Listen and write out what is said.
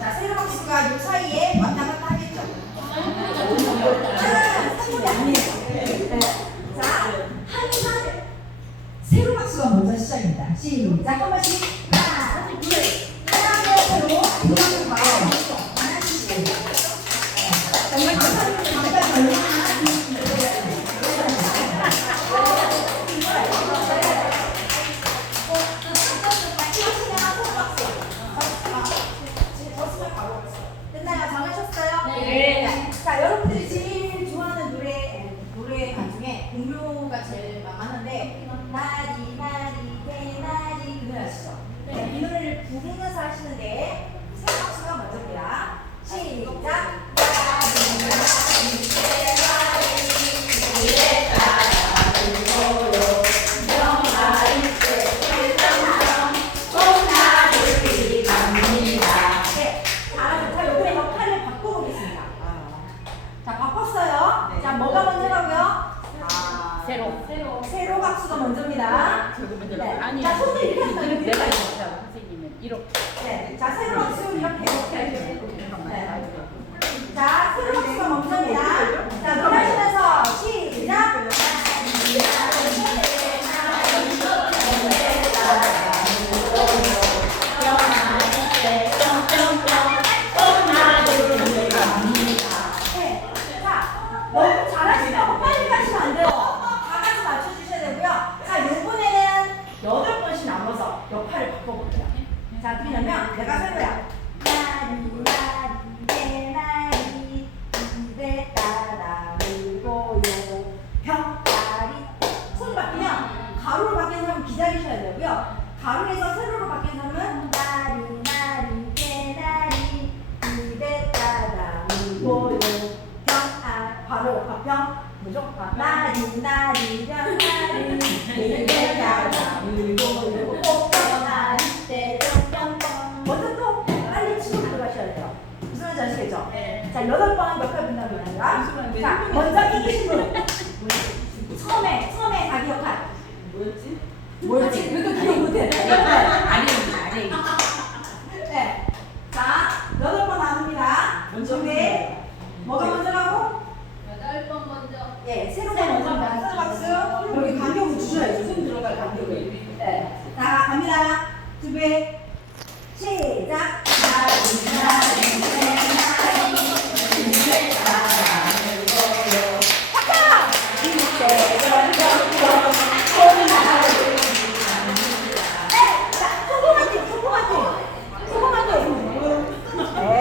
자, 세로 박수가 요 사이에 왔다 갔다 하겠죠. 아. 네. 자, 항상 세로 박수가 먼저 시작입니다. 시작. 한 번씩. 새로. 세로 박수가 먼저입니다. 네. 아니, 자, 손을 이렇게 하면 이렇게. 내가 있었잖아, 선생님은. 이렇게. 네. 자, 세로 박수 이렇게. 네. 자, 세로 박수 역할을 바꿔볼게요. 자, 냐면 내가 설 거야. 나리, 나리, 대나리, 입에 따라 물고요. 병아리. 손 바뀌면 가로로 바뀐 사람은 기다리셔야 되고요. 가로에서 세로로 바뀐 사람은 나리, 나리, 대나리, 입에 따라 물고요. 병아, 바로 병. 뭐죠? 아, 나리, 나리, 병아리, 자, 여덟 번 몇 회 분담이 나요? 자, 먼저 끼기신 분. 처음에, 처음에 다 기억한. 뭐였지? 뭐였지? 그것도 기억 못해. 아니, 아니. 네. 자, 여덟 번 나눕니다. 먼저. 준비. 뭐가 먼저 라고 여덟 번 먼저. 예, 새로 번 먼저 나다 박수. 여기 간격을 주셔야죠. 손 들어갈 간격을. 네. 네. 자, 갑니다. 준비. 시작.